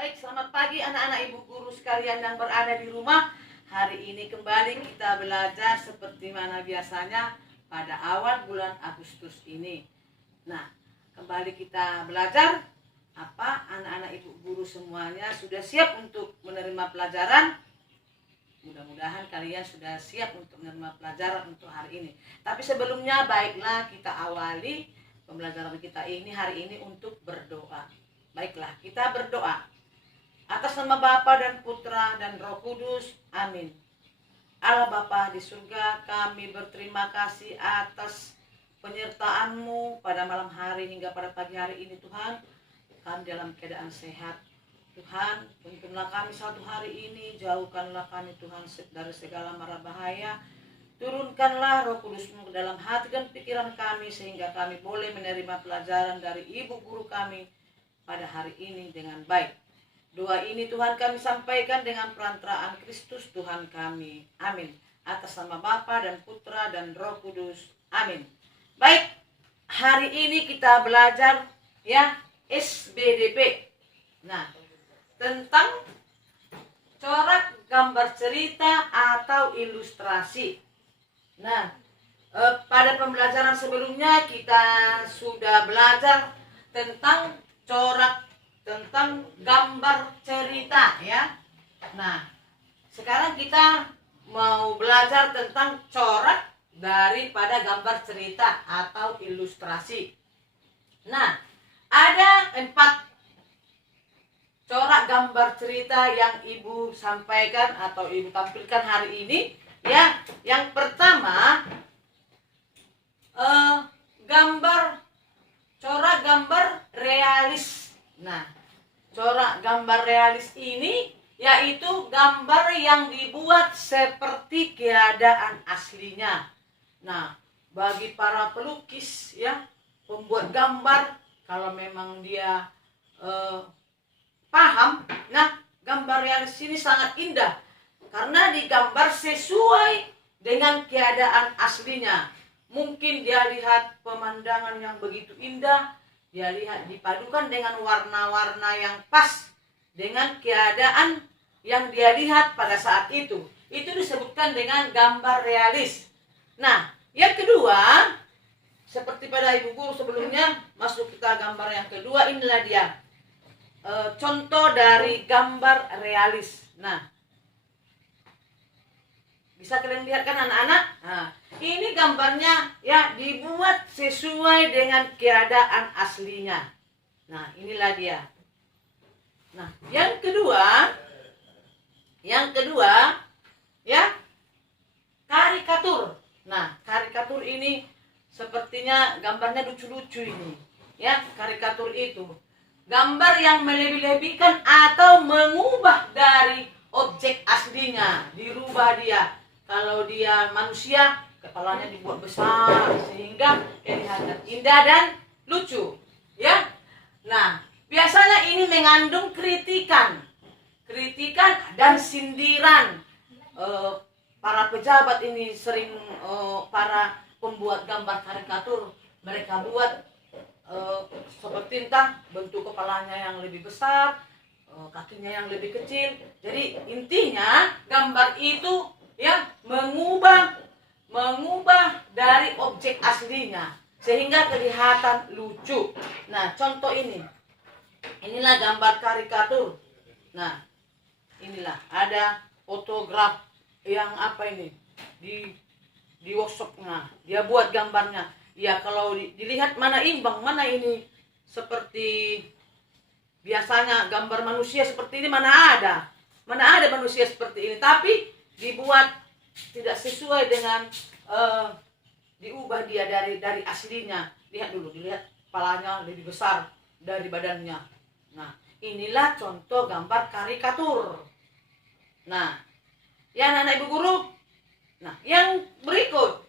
Baik, selamat pagi anak-anak ibu guru sekalian yang berada di rumah. Hari ini kembali kita belajar seperti mana biasanya pada awal bulan Agustus ini. Nah, kembali kita belajar. Apa anak-anak ibu guru semuanya sudah siap untuk menerima pelajaran? Mudah-mudahan kalian sudah siap untuk menerima pelajaran untuk hari ini. Tapi sebelumnya baiklah kita awali pembelajaran kita ini hari ini untuk berdoa. Baiklah, kita berdoa. Atas nama Bapa dan Putra dan Roh Kudus, amin. Allah Bapa di surga, kami berterima kasih atas penyertaan-Mu pada malam hari hingga pada pagi hari ini Tuhan. Kami dalam keadaan sehat. Tuhan, tuntunlah kami satu hari ini, jauhkanlah kami Tuhan dari segala mara bahaya. Turunkanlah Roh Kudus-Mu ke dalam hati dan pikiran kami sehingga kami boleh menerima pelajaran dari ibu guru kami pada hari ini dengan baik. Doa ini Tuhan kami sampaikan dengan perantaraan Kristus Tuhan kami. Amin. Atas nama Bapa dan Putra dan Roh Kudus. Amin. Baik, hari ini kita belajar ya SBDP. Nah, tentang corak gambar cerita atau ilustrasi. Nah, pada pembelajaran sebelumnya kita sudah belajar tentang corak, tentang gambar cerita ya. Nah, sekarang kita mau belajar tentang corak daripada gambar cerita atau ilustrasi. Nah, ada 4 corak gambar cerita yang ibu sampaikan atau ibu tampilkan hari ini ya. Yang pertama corak gambar realis. Nah, corak gambar realis ini yaitu gambar yang dibuat seperti keadaan aslinya. Nah, bagi para pelukis ya, pembuat gambar, kalau memang dia paham, nah gambar realis ini sangat indah karena digambar sesuai dengan keadaan aslinya. Mungkin dia lihat pemandangan yang begitu indah, dia lihat dipadukan dengan warna-warna yang pas dengan keadaan yang dia lihat pada saat itu. Itu disebutkan dengan gambar realis. Nah, yang kedua, seperti pada ibu guru sebelumnya, masuk kita gambar yang kedua, inilah dia. Contoh dari gambar realis. Nah, bisa kalian lihat kan anak-anak? Nah, ini gambarnya ya dibuat sesuai dengan keadaan aslinya. Nah, inilah dia. Nah, yang kedua ya karikatur. Nah, karikatur ini sepertinya gambarnya lucu-lucu ini. Ya, karikatur itu gambar yang melebih-lebihkan atau mengubah dari objek aslinya, dirubah dia. Kalau dia manusia, kepalanya dibuat besar sehingga kelihatan indah dan lucu, ya. Nah, biasanya ini mengandung kritikan dan sindiran. Para pejabat ini sering para pembuat gambar karikatur mereka buat seperti entah bentuk kepalanya yang lebih besar, kakinya yang lebih kecil. Jadi intinya gambar itu ya mengubah dari objek aslinya sehingga kelihatan lucu. Nah, contoh inilah gambar karikatur. Nah, inilah ada fotograf yang di workshop. Nah, dia buat gambarnya. Ya, kalau dilihat mana imbang, mana ini seperti biasanya gambar manusia seperti ini, mana ada manusia seperti ini, tapi dibuat tidak sesuai dengan diubah dia dari aslinya. Lihat dulu, dilihat kepalanya lebih besar dari badannya. Nah, inilah contoh gambar karikatur. Nah, ya anak-anak ibu guru. Nah, yang berikut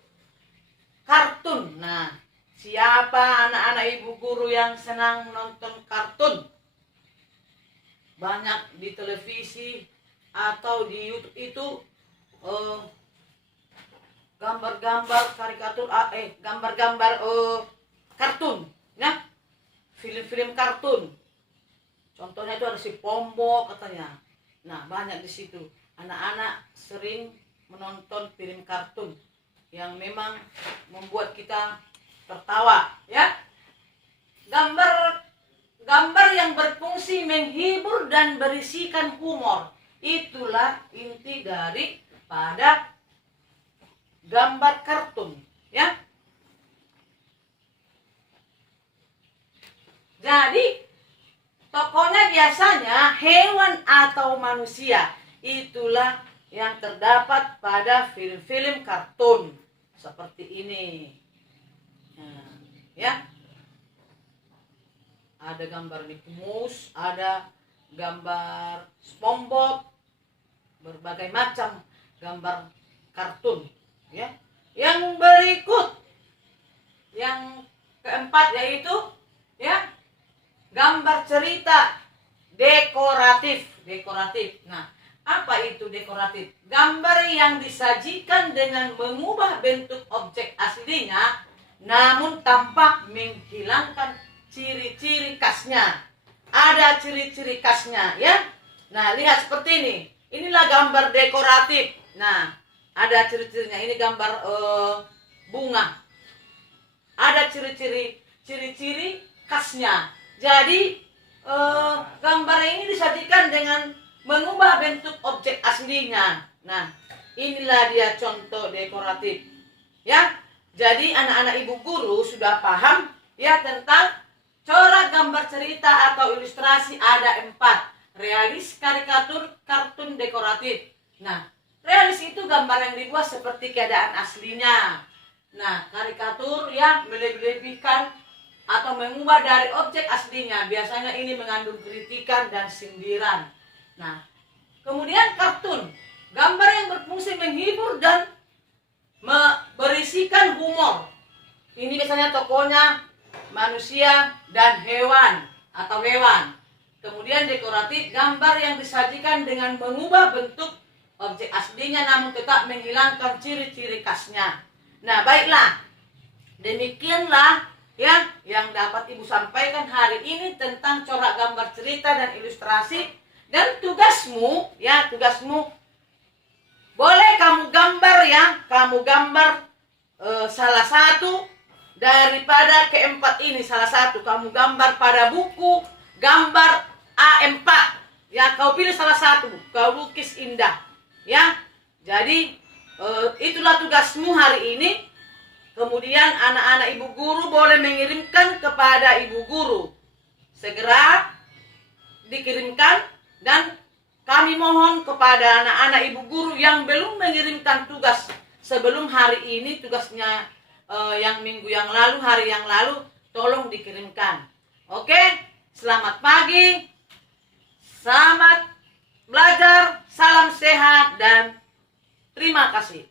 kartun. Nah, siapa anak-anak ibu guru yang senang nonton kartun? Banyak di televisi atau di YouTube itu gambar-gambar karikatur, gambar-gambar kartun, ya, film-film kartun. Contohnya itu ada si Pombo katanya. Nah, banyak di situ. Anak-anak sering menonton film kartun yang memang membuat kita tertawa, ya. Gambar yang berfungsi menghibur dan berisikan humor. Itulah inti dari pada gambar kartun, ya. Jadi tokohnya biasanya hewan atau manusia. Itulah yang terdapat pada film-film kartun seperti ini. Nah, ya. Ada gambar Mickey Mouse, ada gambar SpongeBob, berbagai macam gambar kartun, ya. Yang berikut, yang keempat yaitu, ya, gambar cerita dekoratif. Nah, apa itu dekoratif? Gambar yang disajikan dengan mengubah bentuk objek aslinya, namun tanpa menghilangkan ciri-ciri khasnya. Ada ciri-ciri khasnya, ya. Nah, lihat seperti ini. Inilah gambar dekoratif. Nah, ada ciri-cirinya. Ini gambar bunga. Ada ciri-ciri khasnya. Jadi gambar ini disajikan dengan mengubah bentuk objek aslinya. Nah, inilah dia contoh dekoratif, ya. Jadi anak-anak ibu guru sudah paham, ya, tentang corak gambar cerita atau ilustrasi. Ada 4: realis, karikatur, kartun, dekoratif. Nah, realis itu gambar yang dibuat seperti keadaan aslinya. Nah, karikatur yang melebih-lebihkan atau mengubah dari objek aslinya. Biasanya ini mengandung kritikan dan sindiran. Nah, kemudian kartun, gambar yang berfungsi menghibur dan berisikan humor. Ini biasanya tokohnya manusia dan hewan atau hewan. Kemudian dekoratif, gambar yang disajikan dengan mengubah bentuk objek aslinya namun tetap menghilangkan ciri-ciri khasnya. Nah, baiklah. Demikianlah, ya, yang dapat Ibu sampaikan hari ini tentang corak gambar cerita dan ilustrasi. Dan tugasmu, ya, boleh kamu gambar, ya, salah satu daripada keempat ini. Salah satu kamu gambar pada buku gambar A4, ya, kau pilih salah satu, kau lukis indah, ya. Jadi itulah tugasmu hari ini. Kemudian anak-anak ibu guru boleh mengirimkan kepada ibu guru. Segera dikirimkan, dan kami mohon kepada anak-anak ibu guru yang belum mengirimkan tugas sebelum hari ini, tugasnya yang minggu yang lalu, hari yang lalu, tolong dikirimkan. Oke, selamat pagi, selamat belajar, salam sehat, dan terima kasih.